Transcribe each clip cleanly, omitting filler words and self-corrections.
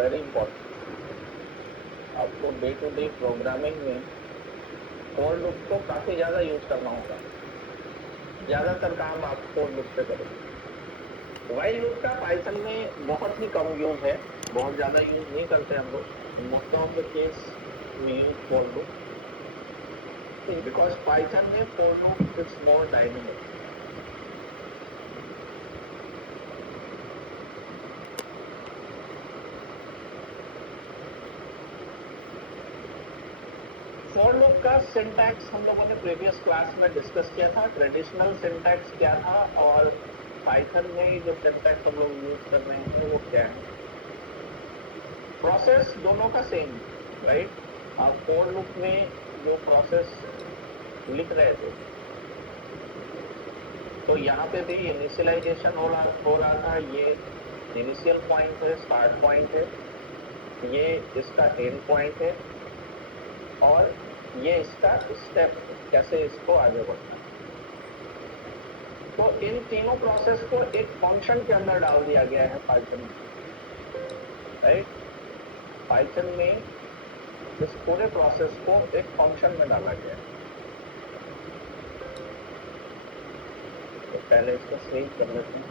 Very important. आपको day to day programming में for loop को काफी ज्यादा यूज करना होगा, ज्यादातर काम आप फॉर लूप से करोगे। व्हाइल लूप का पाइथन में बहुत ही कम यूज है, बहुत ज्यादा यूज नहीं करते हम लोग। Most of the case we use for loop because Python में for loop is more dynamic. For loop का सिंटैक्स हम लोगों ने प्रीवियस क्लास में डिस्कस किया था। ट्रेडिशनल सिंटैक्स क्या था और पाइथन में जो सिंटैक्स हम लोग यूज कर रहे हैं वो क्या है। प्रोसेस दोनों का सेम, राइट। आप फॉर लूप में जो प्रोसेस लिख रहे थे तो यहाँ पे भी इनिशियलाइजेशन हो रहा था। ये इनिशियल पॉइंट है, स्टार्ट पॉइंट है, ये इसका एंड पॉइंट है और ये इसका स्टेप है, कैसे इसको आगे बढ़ना है। तो इन तीनों प्रोसेस को एक फंक्शन के अंदर डाल दिया गया है पाइथन में, राइट। पाइथन में इस पूरे प्रोसेस को एक फंक्शन में डाला गया है। तो पहले इसको सेव कर लेते हैं।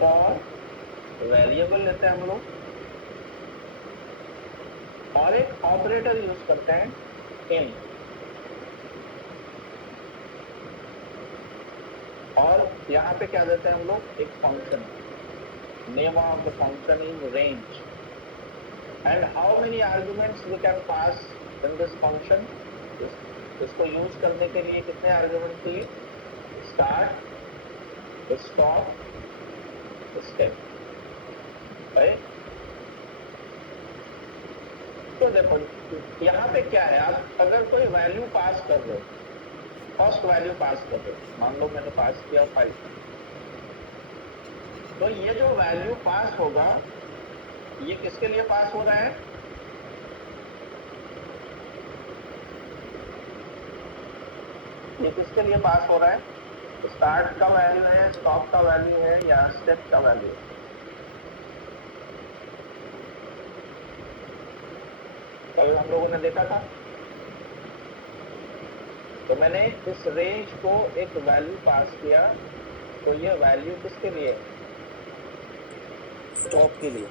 फॉर वेरिएबल लेते हैं हम लोग और एक ऑपरेटर यूज करते हैं इन, और यहाँ पे क्या देते हैं हम लोग, एक function. Name of the function is range and how many arguments we can pass in this function. इसको यूज करने के लिए कितने आर्ग्यूमेंट चाहिए, स्टार्ट, स्टॉप, स्टेप, राइट। तो देखो यहाँ पे क्या है, आप अगर कोई वैल्यू पास कर रहे हो, फर्स्ट वैल्यू पास कर रहे हो, मान लो मैंने पास किया 5, तो ये जो वैल्यू पास होगा ये किसके लिए पास हो रहा है, ये किसके लिए पास हो रहा है, स्टार्ट का वैल्यू है, स्टॉप का वैल्यू है या स्टेप का वैल्यू है। कल हम लोगों ने देखा था, तो मैंने इस रेंज को एक वैल्यू पास किया, तो ये वैल्यू किसके लिए है, स्टॉप के लिए,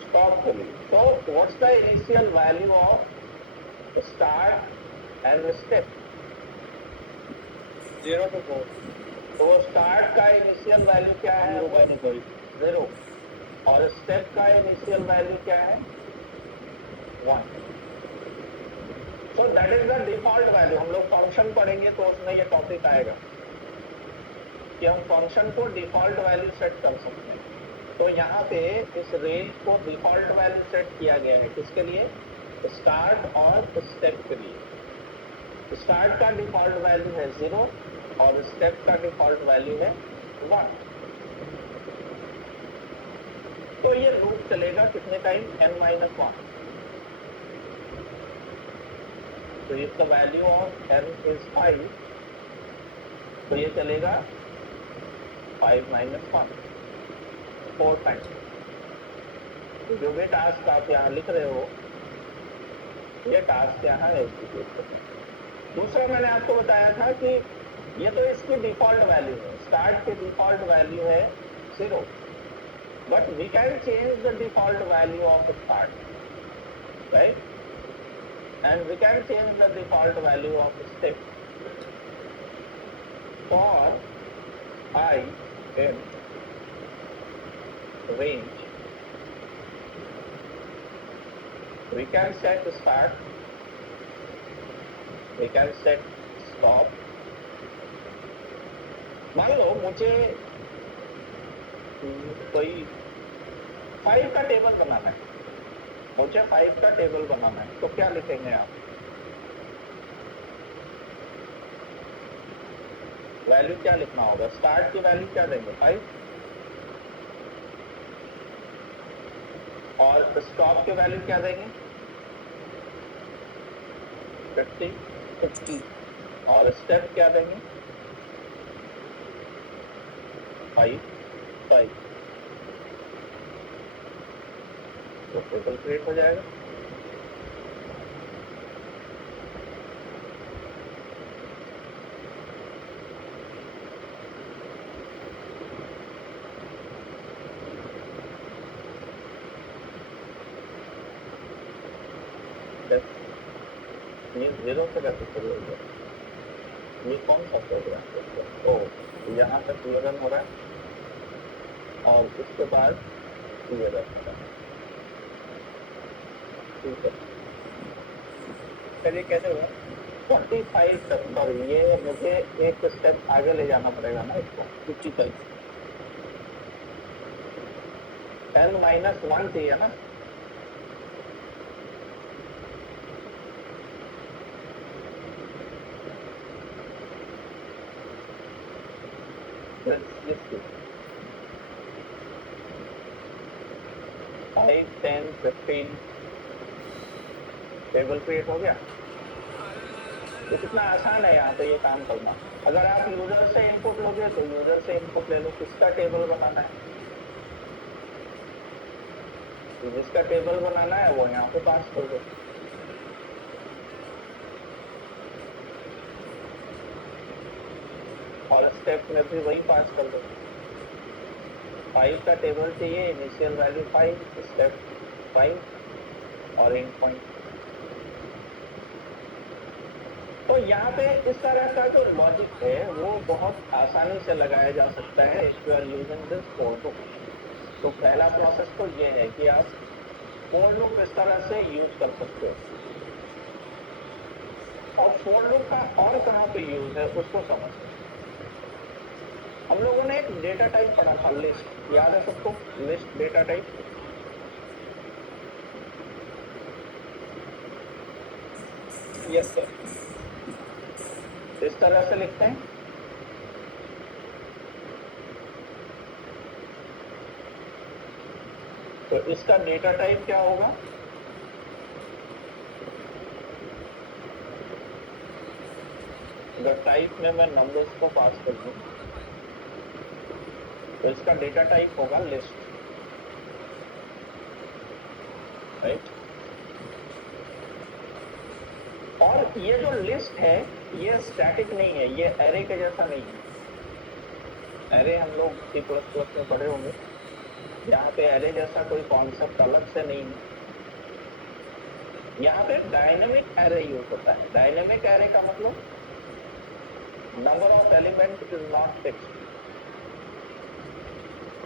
स्टॉप के लिए। तो what's the initial value of start and step, 0 to 4, तो स्टार्ट का इनिशियल वैल्यू क्या है, 0, और स्टेप का इनिशियल वैल्यू क्या है, 1। So that is the default value. हम लोग फंक्शन पढ़ेंगे तो उसमें ये टॉपिक आएगा कि हम फंक्शन को डिफॉल्ट वैल्यू सेट कर सकते हैं। तो यहाँ पे इस रेंज को डिफॉल्ट वैल्यू सेट किया गया है, किसके लिए, स्टार्ट और स्टेप के लिए। स्टार्ट का डिफॉल्ट वैल्यू है 0 और स्टेप का डिफॉल्ट वैल्यू है 1। तो ये लूप चलेगा कितने टाइम, n-1। तो if the value of n is 5, तो ये चलेगा 5 - 1, 4 टाइम। तो जो भी टास्क आप यहाँ लिख रहे हो ये टास्क यहाँ एग्जीक्यूट करें। दूसरा मैंने आपको बताया था कि ये तो इसकी डिफॉल्ट वैल्यू है, स्टार्ट की डिफॉल्ट वैल्यू है 0, but we can change the default value of start, right, and we can change the default value of step. For I in range, we can set start, we can set stop। मान लो मुझे कोई 5 का table बनाना है, मुझे 5 का table बनाना है, तो क्या लिखेंगे आप, वैल्यू क्या लिखना होगा, स्टार्ट की वैल्यू क्या देंगे 5, और स्टॉप के वैल्यू क्या देंगे? 50 50 और स्टेप क्या देंगे? 5 तो टेबल क्रिएट हो जाएगा। ये 0 से कैसे शुरू हो गया? ये कौन सा प्रोग्राम है? ओ, यहाँ तक ये रन हो रहा है और उसके बाद ये रन हो रहा है। ठीक है, फिर ये कैसे होगा? 45 तक। सॉरी, ये मुझे एक स्टेप आगे ले जाना पड़ेगा ना इसको। 55 10 माइनस 1 चाहिए ना। Let's see. 5, 10, 15 टेबल क्रिएट हो गया। तो कितना आसान है यहाँ पे ये काम करना। अगर आप यूजर से इनपुट लोगे तो यूजर से इनपुट ले लो, किसका टेबल बनाना है, तो जिसका टेबल बनाना है वो यहाँ पे पास कर दो। और स्टेप में भी वही पास कर दो। 5 का टेबल चाहिए, इनिशियल वैल्यू 5, स्टेप 5 और एंड पॉइंट। तो यहाँ पे इस तरह का जो लॉजिक है वो बहुत आसानी से लगाया जा सकता है if you are using this for loop. तो पहला प्रोसेस तो ये है कि आप फॉर लूप इस तरह से यूज कर सकते हो। और फॉर लूप का और कहाँ पे यूज है उसको समझते हैं। हम लोगों ने एक डेटा टाइप पढ़ा था, लिस्ट, याद है सबको? List data type. Yes sir. इस तरह से लिखते हैं। तो इसका डेटा टाइप क्या होगा? अगर टाइप में मैं नंबर्स को पास कर दूं तो इसका डेटा टाइप होगा लिस्ट, राइट। और ये जो लिस्ट है ये स्टैटिक नहीं है, ये एरे के जैसा नहीं है। एरे हम लोग C++ में पढ़े होंगे, यहाँ पे एरे जैसा कोई कॉन्सेप्ट अलग से नहीं है। यहाँ पे डायनेमिक एरे यूज होता है। डायनेमिक एरे का मतलब number of element is not fixed.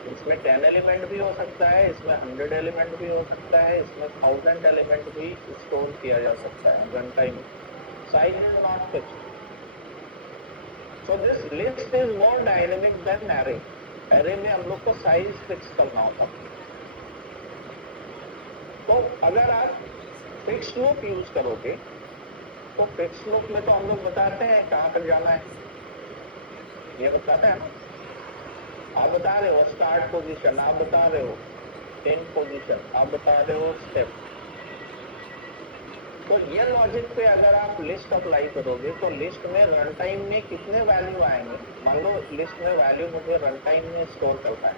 इसमें 10 एलिमेंट भी हो सकता है, इसमें 100 एलिमेंट भी हो सकता है, इसमें 1000 एलिमेंट भी स्टोर किया जा सकता है run time. Size is not fixed. So this list is more dynamic than array. Array में हम लोग को साइज फिक्स करना होता है। तो अगर आप फिक्स लूप यूज करोगे तो फिक्स लूप में तो हम लोग बताते हैं कहां तक जाना है, ये बताते हैं ना। आप बता रहे हो स्टार्ट पोजीशन, आप बता रहे हो एंड पोजीशन, आप बता रहे हो स्टेप। तो ये लॉजिक पे अगर आप लिस्ट अप्लाई करोगे तो लिस्ट में रन टाइम में कितने वैल्यू आएंगे, मान लो लिस्ट में वैल्यू मुझे रन टाइम में स्टोर करना है,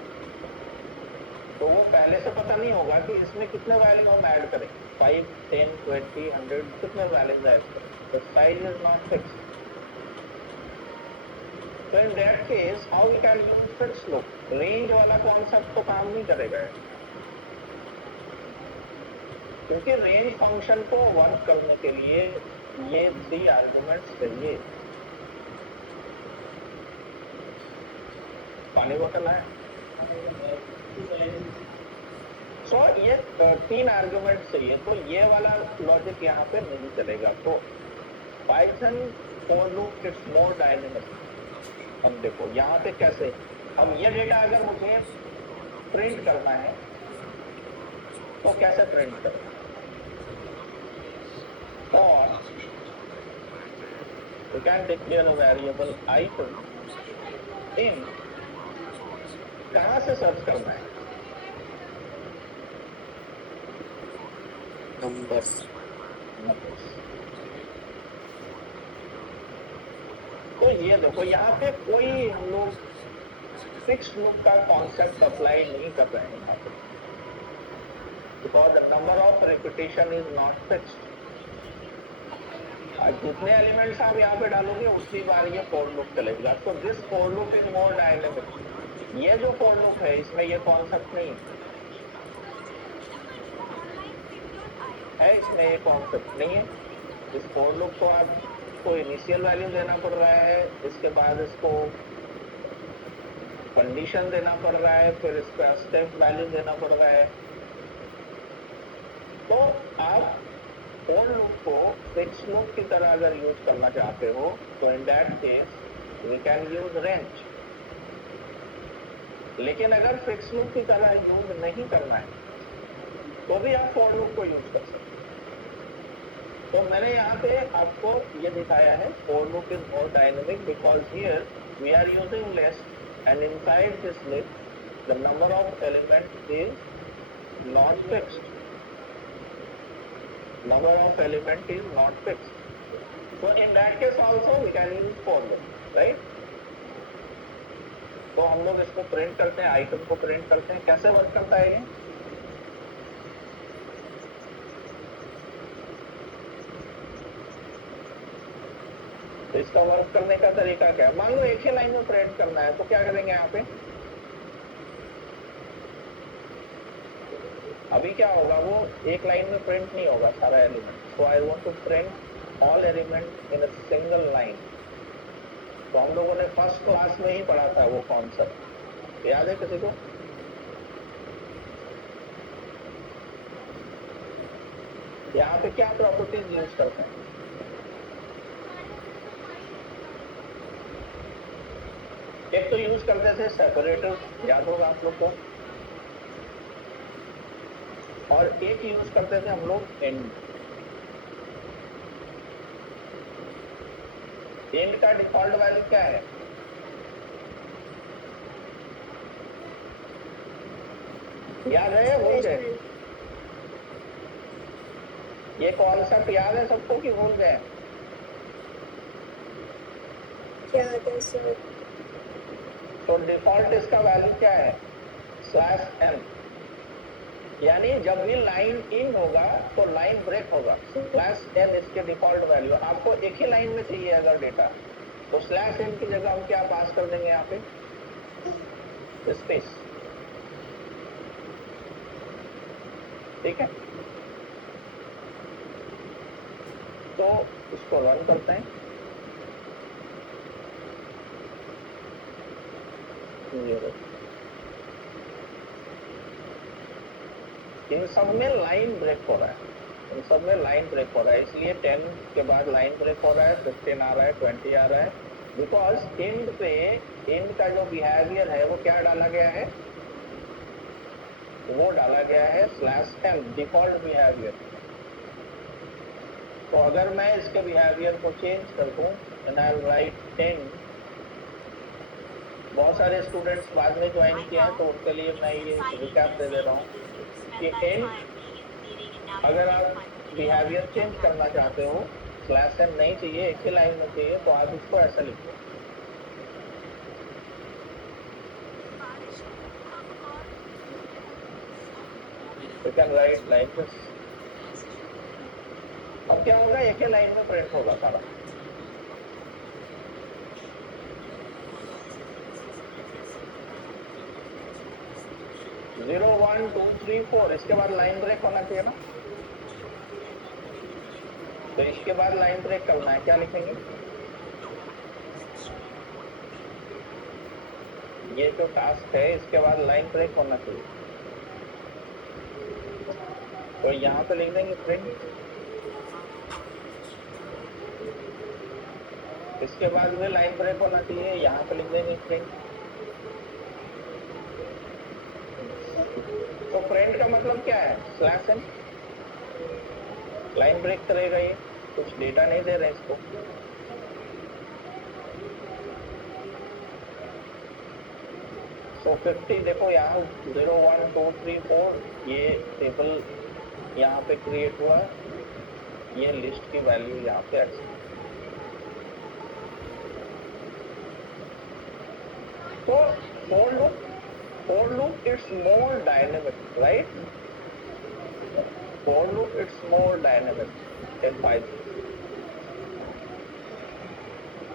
तो वो पहले से पता नहीं होगा कि इसमें कितने वैल्यू हम ऐड करें, 5, 10, 20, 100 कितने वैल्यूज ऐड करें। तो साइज इज नॉट फिक्स। तो in that case how we can use fix loop? Range वाला कॉन्सेप्ट तो काम नहीं करेगा, क्योंकि रेंज फंक्शन को वर्क करने के लिए ये 3 आर्गुमेंट्स चाहिए। पानी बोतल है। सो ये 3 आर्गुमेंट चाहिए, तो ये वाला लॉजिक यहाँ पे नहीं चलेगा। तो Python for loop it's more dynamic. अब देखो यहाँ पे कैसे, अब ये डेटा अगर मुझे प्रिंट करना है तो कैसे प्रिंट करें? और you can declare a variable item in, कहां से सर्च करना है? numbers. तो ये देखो यहाँ पे कोई हम लोग फिक्स्ड लूप का कॉन्सेप्ट अप्लाई नहीं कर रहे हैं यहाँ पे, because the number of repetition is not fixed. जितने एलिमेंट्स आप यहाँ पे डालोगे उतनी बार ये फॉर लूप चलेगा। तो this for loop is more dynamic. ये जो फॉर लूप है इसमें ये कॉन्सेप्ट नहीं है, इसमें ये कॉन्सेप्ट नहीं है। इस फॉर लूप को आपको इनिशियल वैल्यू देना पड़ रहा है, इसके बाद इसको कंडीशन देना पड़ रहा है, फिर इसका स्टेप वैल्यू देना पड़ रहा है। तो आप फॉर लूप को फिक्स लूप की तरह अगर यूज करना चाहते हो तो in that case we can use range. लेकिन अगर फिक्स लूप की तरह यूज नहीं करना है तो भी आप फॉर लूप को यूज कर सकते हैं। तो मैंने यहाँ पे आपको ये दिखाया है for loop is more dynamic because here we are using list and inside this list the number of elements is not fixed. Number of element is not fixed. So in that case also we can use for loop, right? तो हम लोग इसको print करते हैं, item को print करते हैं। कैसे वर्क करता है ये? तो इसका वर्क करने का तरीका क्या है? मान लो एक ही लाइन में प्रिंट करना है तो क्या करेंगे यहाँ पे? अभी क्या होगा, वो एक लाइन में प्रिंट नहीं होगा सारा element. So I want to print all element in a single line. तो हम लोगों ने फर्स्ट क्लास में ही पढ़ा था वो कॉन्सेप्ट, याद है किसी को? यहाँ पे क्या प्रॉपर्टीज यूज करते हैं? एक तो यूज करते थे सेपरेटर, याद होगा आप लोग को, और एक यूज करते थे हम लोग एंड। एंड का डिफॉल्ट वैल्यू क्या है? याद है या भूल गए? ये कॉन्सेप्ट याद है सबको कि भूल गए? याद है सर। तो डिफॉल्ट इसका वैल्यू क्या है? /n। यानी जब भी लाइन इन होगा तो लाइन ब्रेक होगा। /n इसके डिफॉल्ट वैल्यू। आपको एक ही लाइन में चाहिए अगर डेटा तो /n की जगह हम क्या पास कर देंगे यहाँ पे? स्पेस। ठीक है, तो इसको रन करते हैं। इन सब में लाइन ब्रेक हो रहा है, इन सब में लाइन ब्रेक हो रहा है, इसलिए 10 के बाद लाइन ब्रेक हो रहा है, 15 आ रहा है, 20 आ रहा है, बिकॉज एंड पे एंड का जो बिहेवियर है वो क्या डाला गया है? वो डाला गया है /n डिफॉल्ट बिहेवियर। तो अगर मैं इसके बिहेवियर को चेंज कर दूं एंड आई विल राइट 10। बहुत सारे स्टूडेंट्स बाद में ज्वाइन किए हैं तो उनके लिए मैं ये रिकैप दे दे रहा हूँ कि एंड अगर आप बिहेवियर चेंज करना चाहते हो, /n नहीं चाहिए, एक ही लाइन में चाहिए, तो आप इसको ऐसा लिखो। You can write like this। अब क्या होगा? एक ही लाइन में प्रिंट होगा सारा। ज़ीरो 1 2 3 4 इसके बाद लाइन ब्रेक होना चाहिए ना, तो इसके बाद लाइन ब्रेक करना है, क्या लिखेंगे? ये जो टास्क है इसके बाद लाइन ब्रेक होना चाहिए, तो यहाँ पे लिख देंगे प्रिंट। इसके बाद में लाइन ब्रेक होना चाहिए, यहाँ पे लिख देंगे प्रिंट। तो प्रिंट का मतलब क्या है? /n लाइन ब्रेक करेगा, ये कुछ डेटा नहीं दे रहे इसको। तो 50 देखो यहाँ 0 1 2 3 4 ये टेबल यहाँ पे क्रिएट हुआ, ये लिस्ट की वैल्यू यहाँ पे एक्सेस। तो for loop it's more dynamic, right? For loop it's more dynamic in Python.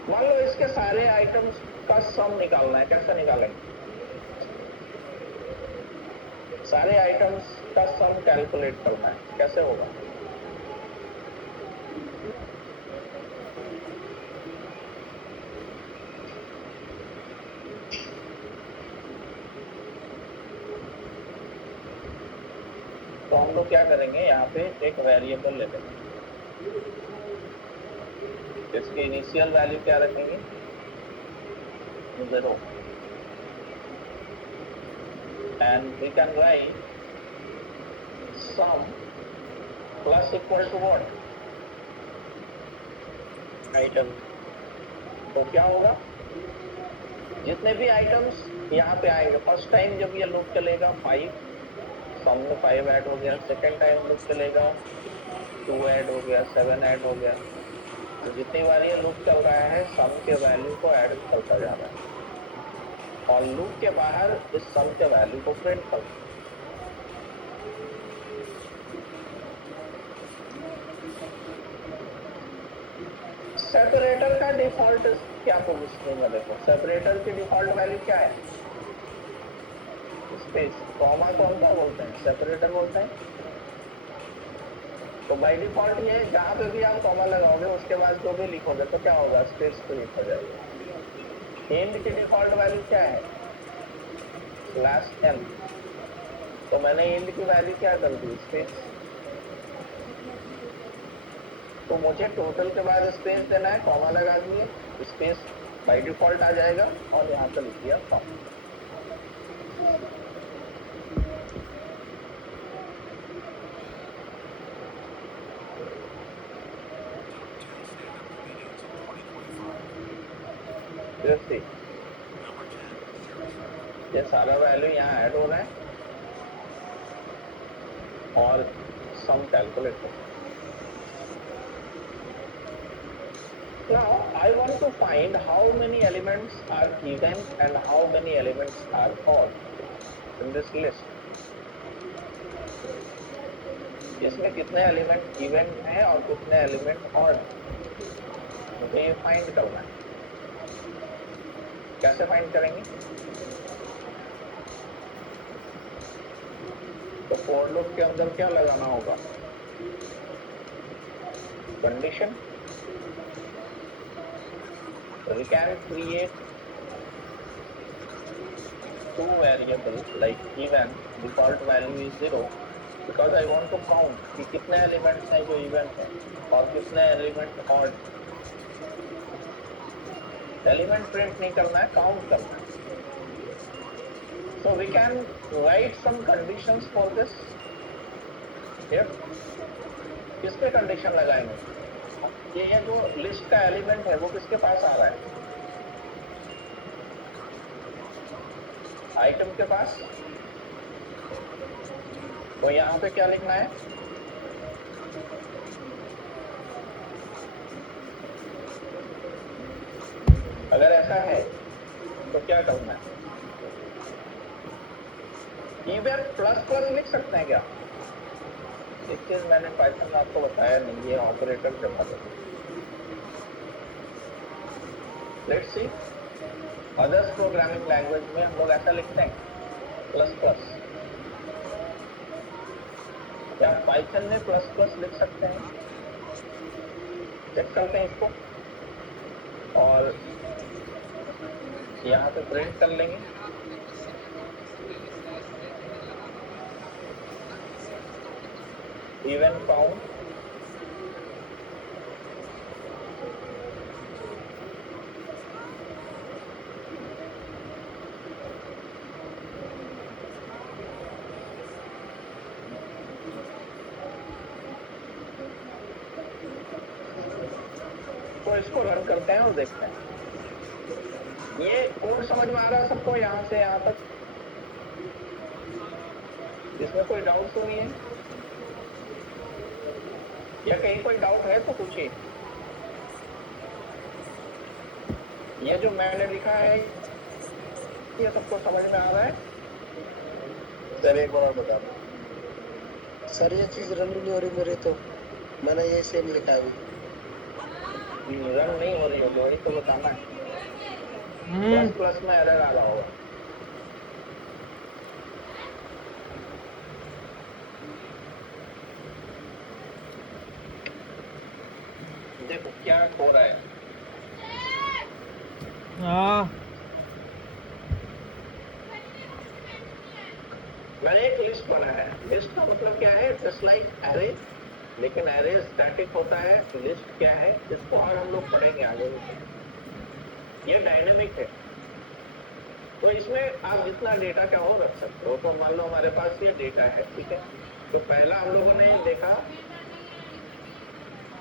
मान लो इसके सारे आइटम्स का सम निकालना है, कैसे निकालेंगे? सारे आइटम्स का सम कैलकुलेट करना है, कैसे होगा? तो हम लोग क्या करेंगे, यहाँ पे एक वेरिएबल ले लेंगे, इसकी इनिशियल वैल्यू क्या रखेंगे? 0, and we can write sum plus equal to what? Item. तो क्या होगा, जितने भी आइटम्स यहाँ पे आएंगे, फर्स्ट टाइम जब ये लूप चलेगा 5, सम में 5 ऐड हो गया, सेकेंड टाइम लूप चलेगा 2 ऐड हो गया, 7 ऐड हो गया। तो जितनी बार ये लूप चल रहा है, सम के वैल्यू को ऐड करता जा रहा है और लूप के बाहर इस सम के वैल्यू को प्रिंट करता है। सेपरेटर का डिफॉल्ट क्या पोजीशनिंग है? देखो सेपरेटर की डिफॉल्ट वैल्यू क्या है? स्पेस। कॉमा को हम क्या बोलते हैं? सेपरेटर बोलते हैं। तो बाय डिफॉल्ट ये जहां पे भी आप कॉमा लगाओगे उसके बाद जो भी लिखोगे तो क्या होगा? स्पेस प्रिंट हो जाएगा। एंड की डिफॉल्ट वैल्यू क्या है? /n। तो मैंने एंड की वैल्यू क्या कर दी? स्पेस। तो मुझे टोटल के बाद स्पेस देना है, कॉमा लगा दिए, स्पेस बाय डिफॉल्ट आ जाएगा और यहाँ पे लिख दिया कॉमा। ये सारा वैल्यू यहाँ ऐड हो रहा है और सम कैलकुलेट हो। Now I want to find how many elements are even and how many elements are odd in this list. इसमें कितने एलिमेंट इवन हैं और कितने एलिमेंट ऑड, मुझे ये फाइंड करना है। कैसे फाइंड करेंगे? तो फॉर लूप के अंदर क्या लगाना होगा? Condition. So we can create two variables like even, default value is 0 because I want to count कि कितने एलिमेंट्स हैं जो इवन हैं और कितने एलिमेंट ऑड। एलिमेंट प्रिंट नहीं करना है, काउंट करना है। So we can write some conditions for this. If किस पे कंडीशन लगाएंगे? ये जो लिस्ट का एलिमेंट है वो किसके पास आ रहा है? आइटम के पास। तो यहाँ पे क्या लिखना है? अगर ऐसा है तो क्या करना है? इवन प्लस प्लस लिख सकते हैं क्या? एक चीज मैंने पाइथन में आपको बताया नहीं, ये ऑपरेटर जमा देते। Let's see others programming language में हम लोग ऐसा लिखते हैं प्लस प्लस। क्या पाइथन में प्लस प्लस लिख सकते हैं? चेक करते हैं इसको और यहाँ पे प्रिंट कर लेंगे। इवन काउंट तो इसको रन करते हैं और देखते हैं। ये कोड समझ में आ रहा है सबको यहाँ से यहाँ तक? इसमें कोई डाउट तो नहीं है? या कहीं कोई डाउट है तो पूछिए। ये जो मैंने लिखा है ये सबको समझ में आ रहा है? सर एक बार और बता दो। सर ये चीज रन ही नहीं हो रही मेरे तो, मैंने ये सेम लिखा है अभी। रन नहीं हो रही होगी, वही तो बताना है। प्लस प्लस में एरर आ रहा होगा। देखो क्या हो रहा है। हाँ मैंने एक लिस्ट बनाया है। लिस्ट का मतलब क्या है? जस्ट लाइक एरे, लेकिन एरे स्टैटिक होता है। लिस्ट क्या है इसको और हम लोग पढ़ेंगे आगे। ये डायनेमिक है, तो इसमें आप जितना डेटा चाहो रख सकते हो। तो मान लो हमारे पास ये डेटा है, ठीक है। तो पहला हम लोगों ने देखा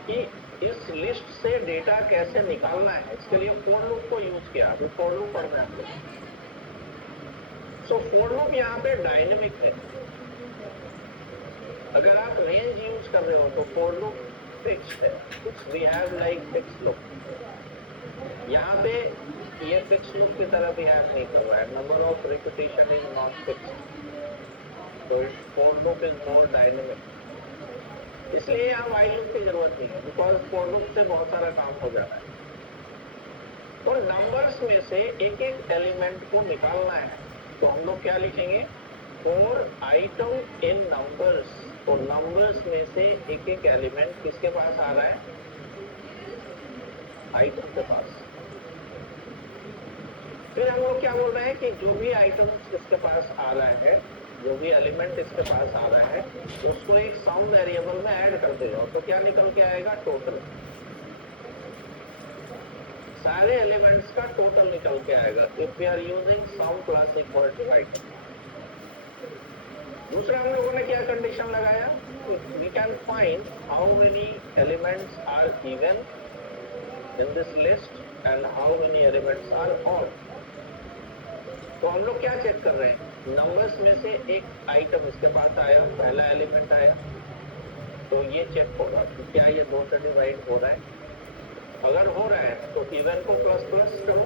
कि इस लिस्ट से डेटा कैसे निकालना है। इसके लिए फॉर लूप को यूज किया। अभी फॉर लूप पढ़ रहे हैं हम लोग। सो फॉर लूप यहाँ पे डायनेमिक है। अगर आप रेंज यूज कर रहे हो तो फॉर लूप फिक्स्ड है। We have like fix loop. यहाँ पे ये फिक्स लूप की तरह बिहेव नहीं कर रहा है। Number of repetition is not fixed, तो for loop is more dynamic. इसलिए यहाँ व्हाइल लूप की जरूरत नहीं है, बिकॉज फॉर लूप से बहुत सारा काम हो जाता है। तो नंबर्स में से एक एक एलिमेंट को निकालना है, तो हम लोग क्या लिखेंगे? For item in numbers. तो नंबर्स में से एक एक एलिमेंट किसके पास आ रहा है? आइटम के पास। फिर हम लोग क्या बोल रहे हैं कि जो भी आइटम इसके पास आ रहा है, जो भी एलिमेंट इसके पास आ रहा है, उसको एक सम वेरिएबल में ऐड करते जाओ। तो क्या निकल के आएगा? टोटल। सारे एलिमेंट्स का टोटल निकल के आएगा if we are using sum plus equal to item. दूसरा हम लोगों ने क्या कंडीशन लगाया? We can find how many elements are even in this list and how many elements are odd. तो हम लोग क्या चेक कर रहे हैं? नंबर्स में से एक आइटम इसके पास आया, पहला एलिमेंट आया, तो ये चेक होगा कि क्या ये 2 से डिवाइड हो रहा है। अगर हो रहा है तो इवन को प्लस प्लस करो,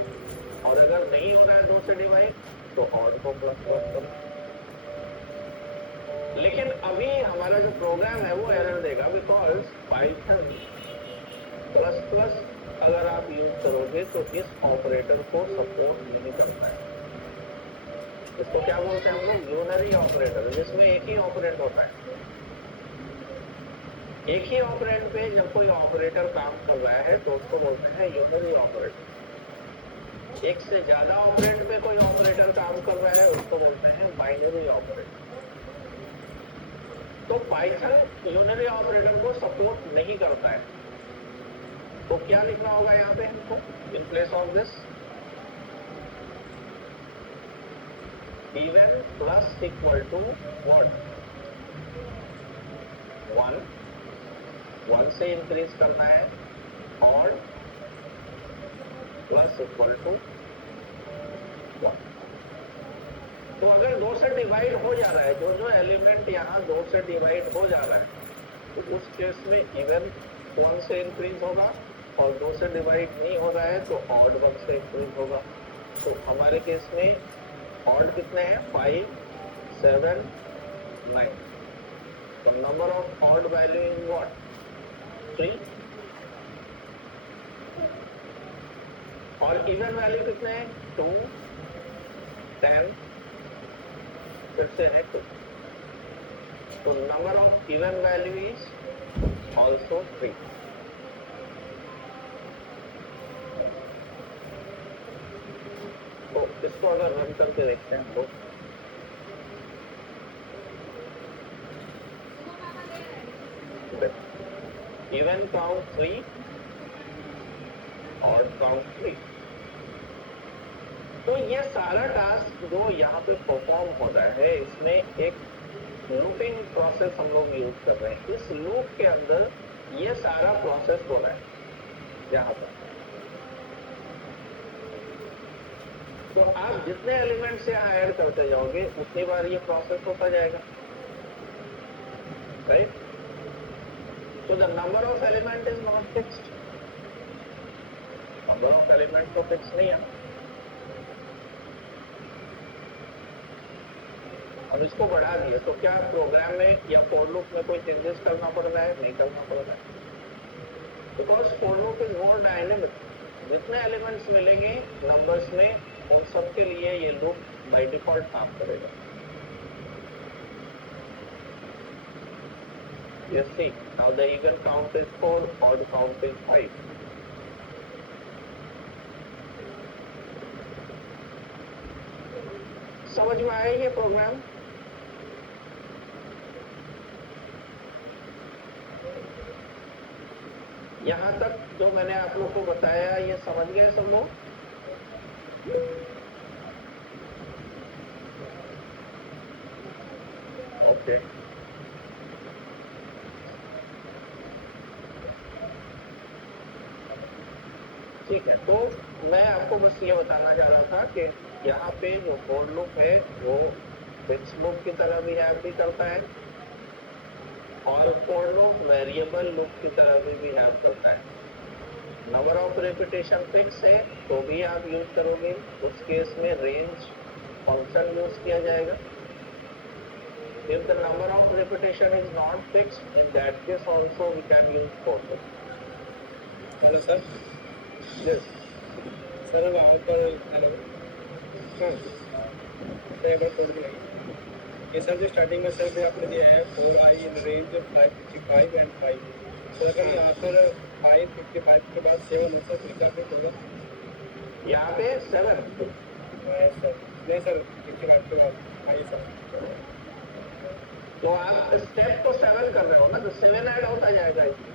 और अगर नहीं हो रहा है 2 से डिवाइड तो ऑड को प्लस प्लस करो। लेकिन अभी हमारा जो प्रोग्राम है वो एरर देगा, बिकॉज पाइथन प्लस प्लस अगर आप यूज करोगे तो इस ऑपरेटर को सपोर्ट नहीं करता है। इसको क्या बोलते हैं हम लोग? यूनरी ऑपरेटर, जिसमें एक ही ऑपरेंड होता है। एक ही ऑपरेंड पे जब कोई ऑपरेटर काम कर रहा है तो उसको बोलते हैं यूनरी ऑपरेटर। एक से ज्यादा ऑपरेंड पे कोई ऑपरेटर काम कर रहा है उसको बोलते हैं बाइनरी ऑपरेटर। तो पाइथन यूनरी ऑपरेटर को सपोर्ट नहीं करता है। तो क्या लिखना होगा यहाँ पे हमको in place of this? Even plus equal to what? 1 से इंक्रीज करना है, और प्लस इक्वल टू 1। तो अगर 2 से डिवाइड हो जा रहा है, जो जो एलिमेंट यहाँ 2 से डिवाइड हो जा रहा है, तो उस केस में इवन 1 से इंक्रीज होगा, और 2 से डिवाइड नहीं हो रहा है तो ऑड 1 से इंक्रीज होगा। तो हमारे केस में ऑड कितने हैं? 5, 7, 9। तो number of odd value is what? 3। और इवन वैल्यू कितने हैं? 2, 10, फिर से है 2। तो number of even value is also 3। तो इसको अगर रन करके देखते हैं हम लोग, इवन काउंट 3 और काउंट 3। तो ये सारा टास्क जो यहाँ पे परफॉर्म हो रहा है, इसमें एक लूपिंग प्रोसेस हम लोग यूज कर रहे हैं। इस लूप के अंदर ये सारा प्रोसेस हो रहा है यहाँ पर। तो आप जितने एलिमेंट्स यहाँ ऐड करते जाओगे उतनी बार ये प्रोसेस होता जाएगा, right? So the number of element is not fixed. Number of element तो fixed नहीं है. अब इसको बढ़ा दिए तो क्या प्रोग्राम में या फॉर लूप में कोई चेंजेस करना पड़ रहा है? नहीं करना पड़ रहा है. Because for loop is more dynamic. जितने एलिमेंट्स मिलेंगे नंबर्स में उन सब के लिए ये लूप बाय डिफॉल्ट काम करेगा. You see, now the even count is 4, odd count is 5. समझ में आया ये प्रोग्राम? यहाँ तक जो मैंने आप लोग को बताया ये समझ गए सब लोग? ओके. ठीक है, तो मैं आपको बस ये बताना चाह रहा था कि यहाँ पे जो फॉर लूप है वो फिक्स लूप की तरह बिहेव भी करता है और फॉर लूप वेरिएबल लूप की तरह भी बिहेव करता है. नंबर ऑफ रिपीटेशन फिक्स है तो भी आप यूज करोगे. उस केस में रेंज फंक्शन यूज किया जाएगा. If the number of repetition is not fixed, in that case also we can use for loop. Hello sir. Yes. Sir वहाँ पर हेलो सर एक बार कोड दिखाइए. ये सर जो स्टार्टिंग में सर आपने दिया है 4i in range 555 and 5. Sir अगर यहाँ पर 555 के बाद 7 हो सर क्या फिट होगा? यहाँ पे 7. सर नहीं सर 55 के बाद आइए सर. तो आप स्टेप को 7 कर रहे हो ना, तो 7 ऐड होता जाएगा इसमें.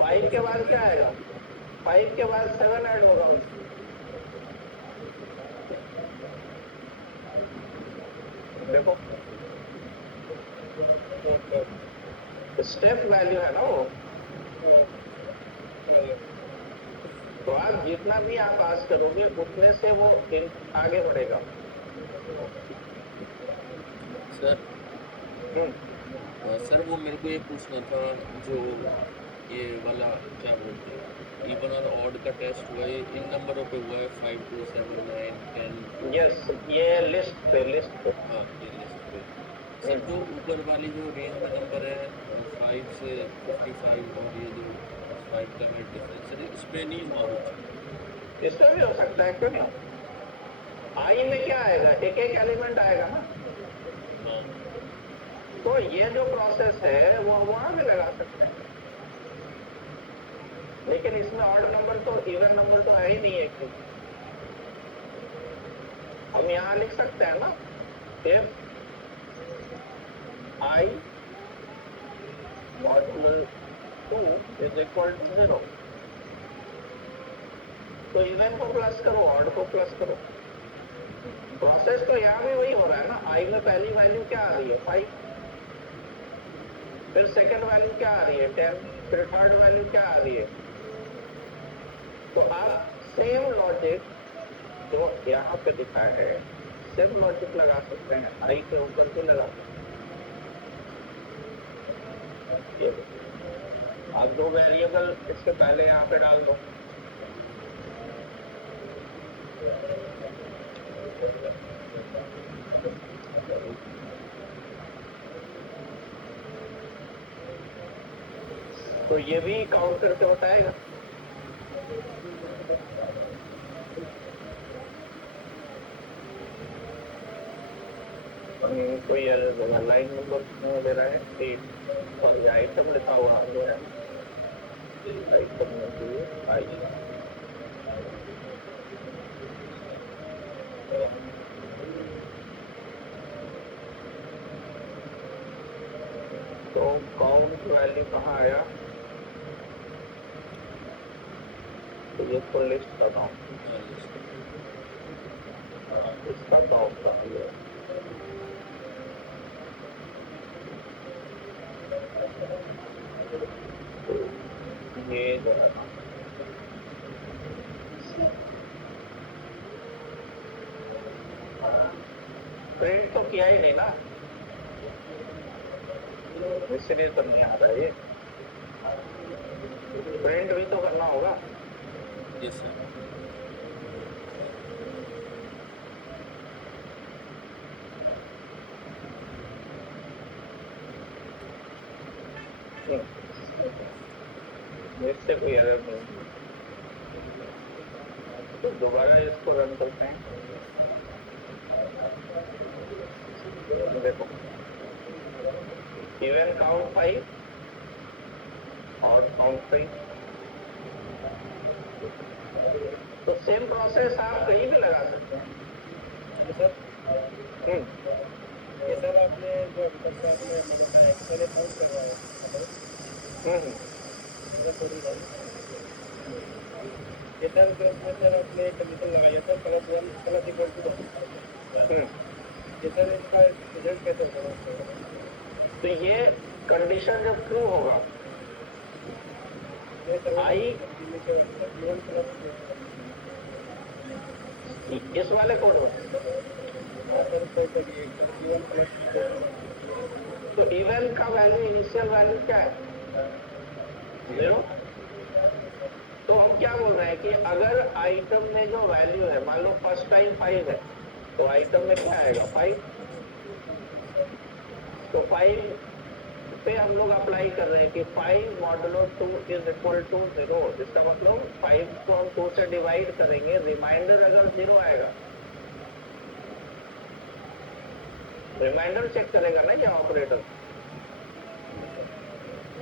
5 के बाद क्या आएगा? 5 के बाद 7 ऐड होगा उसमें. देखो स्टेप वैल्यू है ना वो. तो आप जितना भी आप पास करोगे उतने से वो आगे बढ़ेगा. सर सर वो मेरे को ये पूछना था जो ये वाला क्या बोलते हैं इवन और ऑड का टेस्ट हुआ है इन नंबरों पे हुआ है 5 2 7 9 10. यस, ये लिस्ट पे हाँ ये लिस्ट पे. सर जो ऊपर वाली जो रेंज में नंबर है 5 से 55 और ये जो 5 का है डिफरेंस सर इस पे नहीं हुआ कुछ? इसमें भी हो सकता है, क्यों नहीं? आई में क्या आएगा? एक एक एलिमेंट आएगा ना. हाँ तो ये जो प्रोसेस है वो वहां भी लगा सकते हैं. लेकिन इसमें ऑड नंबर तो इवन नंबर तो है ही नहीं है. हम यहाँ लिख सकते हैं ना if I modular 2 is equal to 0. तो इवन को प्लस करो, ऑड को प्लस करो. प्रोसेस तो यहाँ भी वही हो रहा है ना. आई में पहली वैल्यू क्या आ रही है? 5. फिर सेकंड वैल्यू क्या आ रही है? 10. फिर थर्ड वैल्यू क्या आ रही है? तो आप सेम लॉजिक जो यहाँ पे लिखा है सेम लॉजिक लगा सकते हैं. आई के ऊपर भी लगा सकते हैं. ये आप दो वेरिएबल इसके पहले यहाँ पे डाल दो. तो ये भी काउंट करके बताएगा. कोई लाइन नंबर दे रहा है 8 और ये आइटम लिखा हुआ जो है आइटम में आई. तो काउंट वैल्यू कहाँ आया? तो ये तो लिस्ट का काउंट. इसका काउंट कहाँ गया? ये जो है प्रिंट तो किया ही नहीं ना. इसलिए तो नहीं आ रहा है ये। प्रिंट भी तो करना होगा। Yes sir. इससे कोई एरर नहीं। तो दोबारा इसको रन करते हैं। देखो इवन काउंट 5 और काउंट 5। तो सेम प्रोसेस आप कहीं भी लगा सकते हैं। चलिए सर, हम्म, ये सर आपने जो अभी तक का आपने हमें बताया कि पहले काउंट कर रहा है हेलो हम्म, सर थोड़ी बात ये सर जो उसमें सर आपने एक कंडीशन लगाई था +1 +=1 हम्म। ये सर इसका रिजल्ट कैसे होगा? तो ये कंडीशन जब ट्रू होगा ये सर आई नीचे वाला B1 प्लस इस वाले कोड में, सर कोई तो भी एक सर B1 प्लस तो इवन का वैल्यू इनिशियल वैल्यू क्या है? 0। तो हम क्या बोल रहे हैं कि अगर आइटम में जो वैल्यू है, मान लो फर्स्ट टाइम 5 है, तो आइटम में क्या आएगा? 5। तो 5 पे हम लोग अप्लाई कर रहे हैं कि 5 मॉडुलो 2 इज इक्वल टू 0। इसका मतलब 5 को हम 2 से डिवाइड करेंगे, रिमाइंडर अगर 0 आएगा, रिमाइंडर चेक करेगा ना ये ऑपरेटर।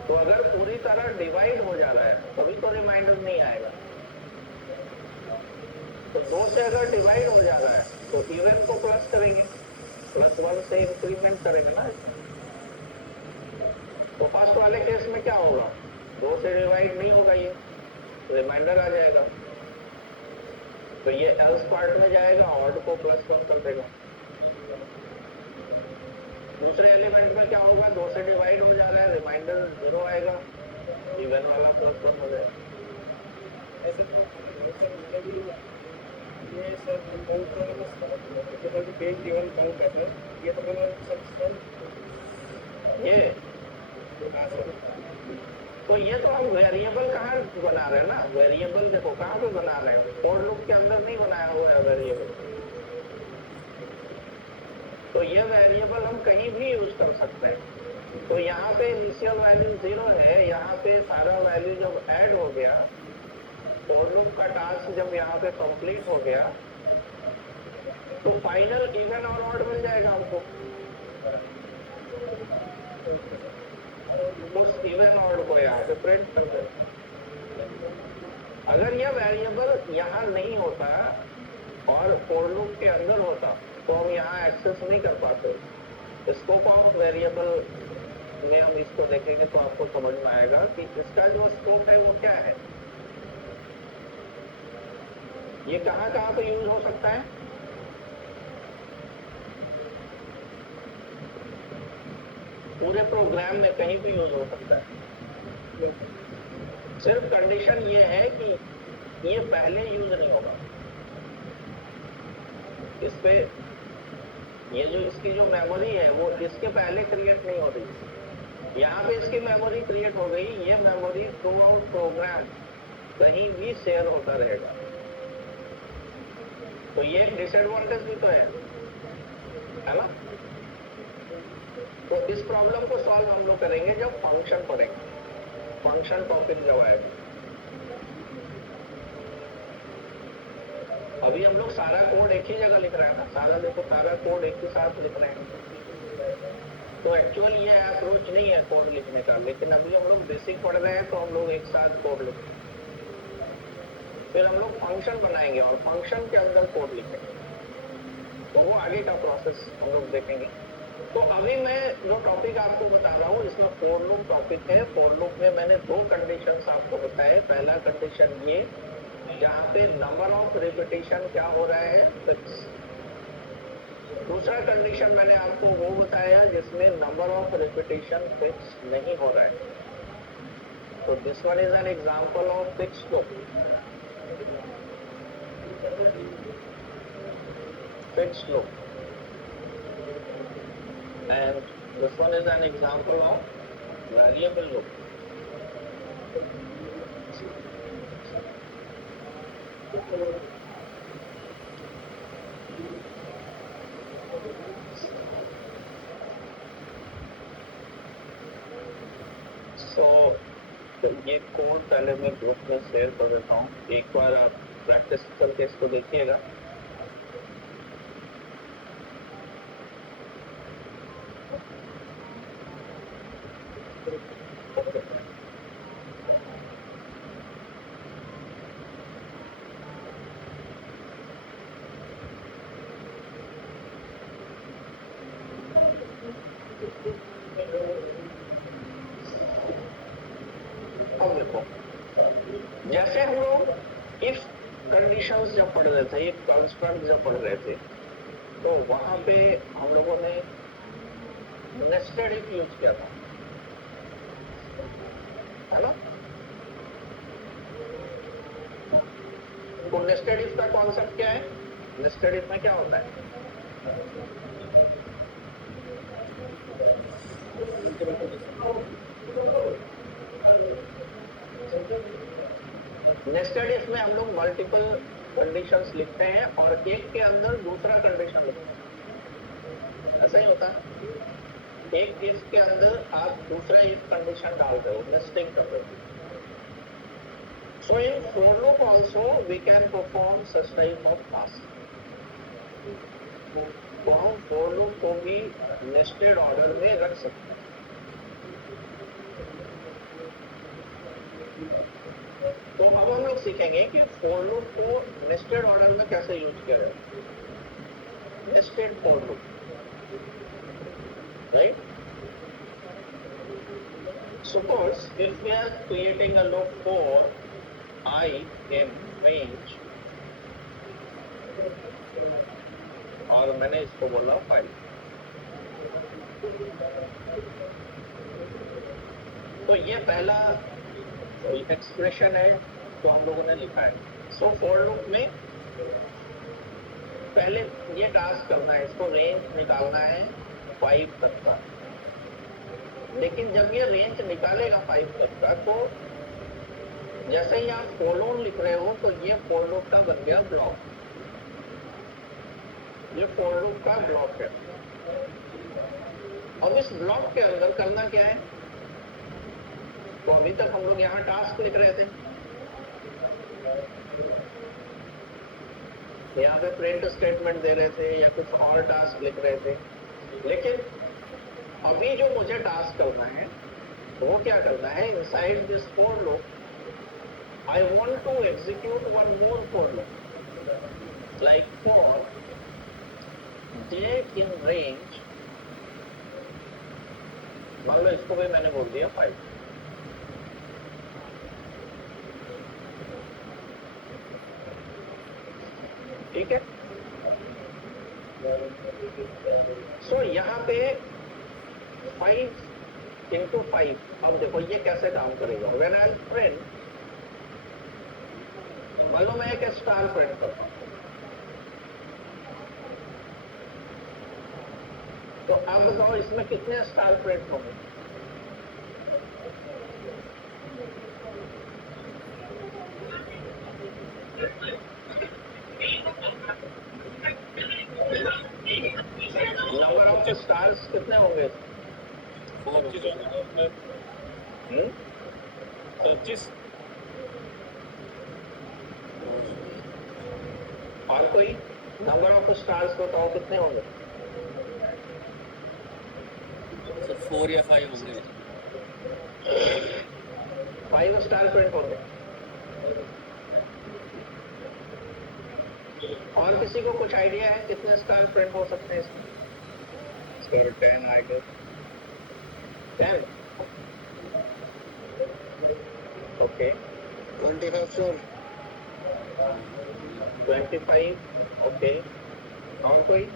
तो अगर पूरी तरह डिवाइड हो जा रहा है तभी तो रिमाइंडर नहीं आएगा। तो 2 से अगर डिवाइड हो जा रहा है तो इवन को प्लस करेंगे, +1 से इंक्रीमेंट करेंगे ना इसमें। तो फर्स्ट वाले केस में क्या होगा? 2 से डिवाइड नहीं होगा, ये रिमाइंडर आ जाएगा। तो ये एल्स पार्ट में जाएगा, ऑड को +1 कर देगा। दूसरे एलिमेंट में क्या होगा? 2 से डिवाइड हो जा रहा है, रिमाइंडर 0 आएगा, इवन वाला +1 हो जाएगा। ऐसे तो सर मतलब ये सर काउंट तो सर पेज गिवन काउंट है सर ये तो मतलब सर ये हाँ सर तो ये तो हम वेरिएबल कहाँ बना रहे हैं ना? वेरिएबल देखो कहाँ पे बना रहे हैं, फॉर लूप के अंदर नहीं बनाया हुआ है वेरिएबल। तो ये वेरिएबल हम कहीं भी यूज कर सकते हैं। तो यहाँ पे इनिशियल वैल्यू 0 है, यहाँ पे सारा वैल्यू जब ऐड हो गया, फॉर लूप का टास्क जब यहाँ पे कंप्लीट हो गया, तो फाइनल इवन और ऑड मिल जाएगा हमको। उस इवन ऑड को यहाँ पे प्रिंट कर दे। अगर यह वेरिएबल यहाँ नहीं होता और फॉर लूप के अंदर होता तो हम यहाँ एक्सेस नहीं कर पाते। स्कोप ऑफ वेरिएबल में हम इसको देखेंगे तो आपको समझ में आएगा कि इसका जो स्कोप है वो क्या है, ये कहाँ कहाँ पे यूज हो सकता है। पूरे प्रोग्राम में कहीं भी यूज हो सकता है। सिर्फ कंडीशन ये है कि ये पहले यूज नहीं होगा। इस पे ये जो इसकी जो मेमोरी है वो इसके पहले क्रिएट नहीं हो रही। यहाँ पे इसकी मेमोरी क्रिएट हो गई, ये मेमोरी थ्रू आउट प्रोग्राम कहीं भी शेयर होता रहेगा। तो ये एक डिसएडवांटेज भी तो है ना? तो इस प्रॉब्लम को सॉल्व हम लोग करेंगे जब फंक्शन पढ़ेंगे, फंक्शन टॉपिक जब आएगा। अभी हम लोग सारा कोड एक ही जगह लिख रहे हैं ना, सारा देखो सारा कोड एक ही साथ लिख रहे हैं। तो एक्चुअल ये अप्रोच नहीं है कोड लिखने का, लेकिन अभी हम लोग बेसिक पढ़ रहे हैं तो हम लोग एक साथ कोड लिखेंगे। फिर हम लोग फंक्शन बनाएंगे और फंक्शन के अंदर कोड लिखेंगे। तो वो आगे का प्रोसेस हम लोग देखेंगे। तो अभी मैं जो टॉपिक आपको बता रहा हूँ इसमें फॉर लूप टॉपिक है। फॉर लूप में मैंने 2 कंडीशंस आपको बताए। पहला कंडीशन ये जहाँ पे नंबर ऑफ रिपीटिशन क्या हो रहा है, फिक्स। दूसरा कंडीशन मैंने आपको वो बताया जिसमें नंबर ऑफ रिपीटिशन फिक्स नहीं हो रहा है। तो this one is an example of fix loop. Fix loop and this one is an example of variable loop तो ये कोड पहले मैं ग्रुप में शेयर कर देता हूँ, एक बार आप प्रैक्टिस करके इसको देखिएगा। अब देखो, जैसे हम लोग इफ कंडीशंस जब पढ़ रहे थे, इफ कंस्ट्रक्ट जब पढ़ रहे थे, तो वहां पे हम लोगों ने नेस्टेड इफ यूज किया था, है ना? तो नेस्टेड इफ का कॉन्सेप्ट क्या है? नेस्टेड इफ में क्या होता है? नेस्टेड इफ में हम लोग मल्टीपल कंडीशंस लिखते हैं और एक के अंदर दूसरा कंडीशन लिखते हैं, ऐसा ही होता है। एक इफ के अंदर आप दूसरा इफ कंडीशन डालते हो, नेस्टिंग कर रहे हो। So in for loop also we can perform such type of task. तो हम फॉर लूप को भी नेस्टेड ऑर्डर में रख सकते हैं। तो अब हम लोग सीखेंगे कि फॉर लूप को नेस्टेड ऑर्डर में कैसे यूज किया जाए। Nested for loop, right? Suppose if we are creating a loop for I in range, और मैंने इसको बोला 5, तो ये पहला एक्सप्रेशन है तो हम लोगों ने लिखा है। सो फॉर लूप में पहले ये टास्क करना है, इसको रेंज निकालना है 5 तक का। लेकिन जब ये रेंज निकालेगा 5 तक का, तो जैसे ही आप फॉर लूप लिख रहे हो तो ये फॉर लूप का बन गया ब्लॉक। ये फॉर लूप का ब्लॉक है। अब इस ब्लॉक के अंदर करना क्या है? तो अभी तक हम लोग यहाँ टास्क लिख रहे थे, यहाँ पे प्रिंट स्टेटमेंट दे रहे थे या कुछ और टास्क लिख रहे थे। लेकिन अभी जो मुझे टास्क करना है वो क्या करना है? Inside this for loop I want to execute one more for loop, like for J in range. मान लो इसको भी मैंने बोल दिया 5। ठीक है। सो यहाँ पे 5 into 5, अब देखो ये कैसे काम करेगा। When I'll print, मान लो मैं एक स्टार प्रिंट करता हूँ, तो आप बताओ इसमें कितने स्टार प्रिंट होंगे? नंबर ऑफ स्टार्स कितने होंगे? 25। और कोई नंबर ऑफ स्टार्स बताओ कितने होंगे? सर 4 या 5 होंगे। 5 स्टार प्रिंट होंगे। और किसी को कुछ आइडिया है कितने स्टार प्रिंट हो सकते हैं इसमें? Sir 10 idea. 10। Okay. 25 sure. 25। Okay. और कोई?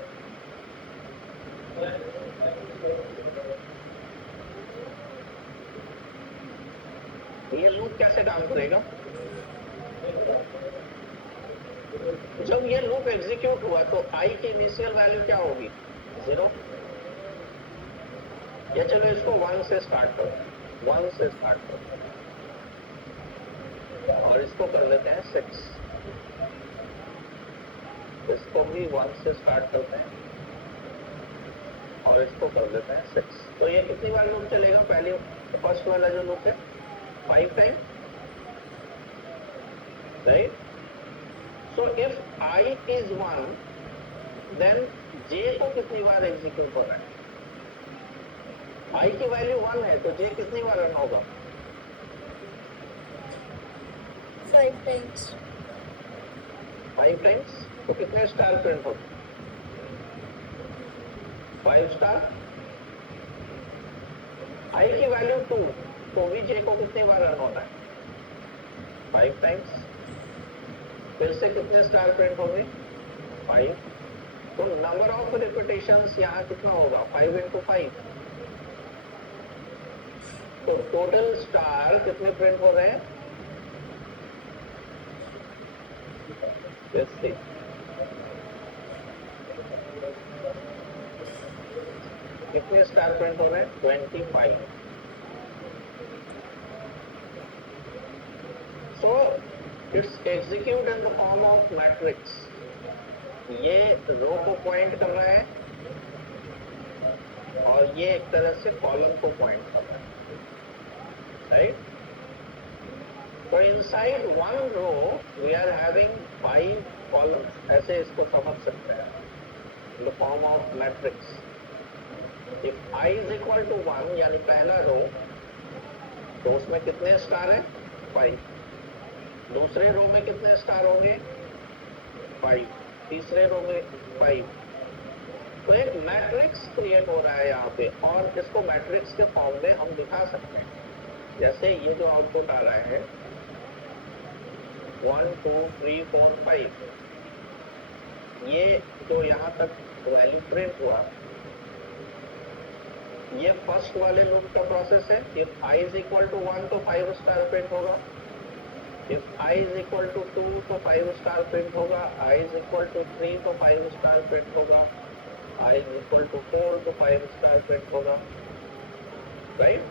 ये लूप कैसे काम करेगा? जब ये लूप एग्जीक्यूट हुआ तो आई की इनिशियल वैल्यू क्या होगी? 0। या चलो इसको 1 से स्टार्ट करो। 1 से स्टार्ट करते हैं और इसको कर लेते हैं 6, इसको भी 1 से स्टार्ट करते हैं और इसको कर लेते हैं 6। तो ये कितनी बार लूप चलेगा? पहले फर्स्ट वाला जो लूप है 5 time, right? So if I is 1 then J को कितनी बार एग्जीक्यूट हो रहा है? I की वैल्यू 1 है तो J कितनी बार रन होगा? 5 times. 5 टाइम्स। तो कितने स्टार प्रिंट होते? 5 स्टार। I की वैल्यू 2 तो भी J को कितनी बार रन होना है? 5 टाइम्स। फिर से कितने स्टार प्रिंट होंगे? 5। तो नंबर ऑफ रिपीटेशंस यहाँ कितना होगा? 5 into 5। तो टोटल स्टार कितने प्रिंट हो रहे हैं? Let's see. कितने स्टार प्रिंट हो रहे हैं? 25। So it's execute in the form of matrix. ये रो को पॉइंट कर रहा है और ये एक तरह से कॉलम को पॉइंट कर रहा है, राइट? तो inside one row we are having 5 columns, ऐसे इसको समझ सकते हैं, in the form of matrix. If I is equal to 1 यानी पहला रो, तो उसमें कितने स्टार हैं? 5। दूसरे रो में कितने स्टार होंगे? 5। तीसरे रो में 5। तो एक मैट्रिक्स क्रिएट हो रहा है यहाँ पे और इसको मैट्रिक्स के फॉर्म में हम दिखा सकते हैं। जैसे ये जो आउटपुट आ रहा है 1 2 3 4 5, ये जो यहाँ तक वैल्यू प्रिंट हुआ, ये फर्स्ट वाले लूप का प्रोसेस है। If I is equal to 1 तो 5 स्टार प्रिंट होगा। If I is equal to 2 तो 5 स्टार प्रिंट होगा। I इज इक्वल टू 3 तो 5 स्टार प्रिंट होगा। I इज इक्वल टू 4 तो 5 स्टार प्रिंट होगा, राइट?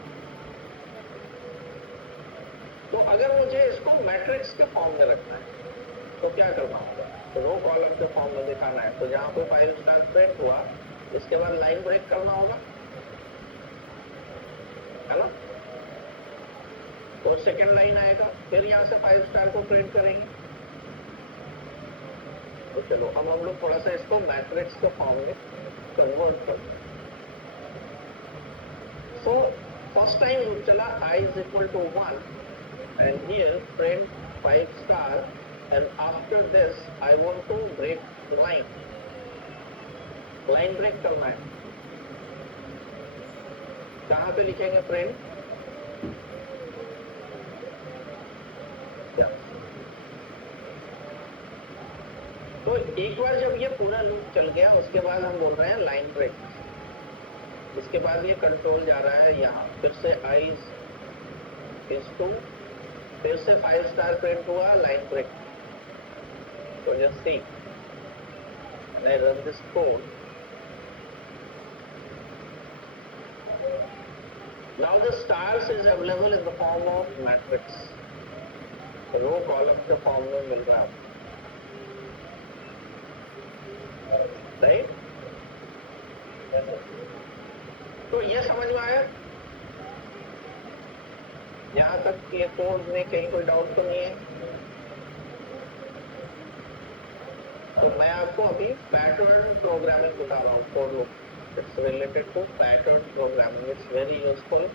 तो अगर मुझे इसको मैट्रिक्स के फॉर्म में रखना है तो क्या करना होगा? तो रो कॉलम के फॉर्म में दिखाना है। तो जहां पे 5 स्टार प्रिंट हुआ, इसके बाद लाइन ब्रेक करना होगा, है ना? और सेकेंड लाइन आएगा, फिर यहाँ से 5 स्टार को प्रिंट करेंगे। तो चलो अब हम लोग थोड़ा सा इसको मैट्रिक्स के फॉर्म में कन्वर्ट करते हैं। सो फर्स्ट टाइम लूप चला I is equal to 1 and here print 5 star, and after this I want to break line break करना है। कहाँ पे लिखेंगे print? तो एक बार जब ये पूरा लूप चल गया, उसके बाद हम बोल रहे हैं लाइन ब्रेक। इसके बाद ये कंट्रोल जा रहा है यहाँ, फिर से I is 2, फिर से 5 स्टार प्रिंट हुआ, लाइन ब्रेक। तो just see, and I run this code. Now the stars is available in the form of matrix. Row column के फॉर्म में मिल रहा है, राइट? तो ये समझ में आया? यहाँ तक ये कोड में कहीं कोई डाउट तो नहीं है? तो मैं आपको अभी पैटर्न प्रोग्रामिंग बता रहा हूँ, for loop. It's related to pattern programming, it's very useful.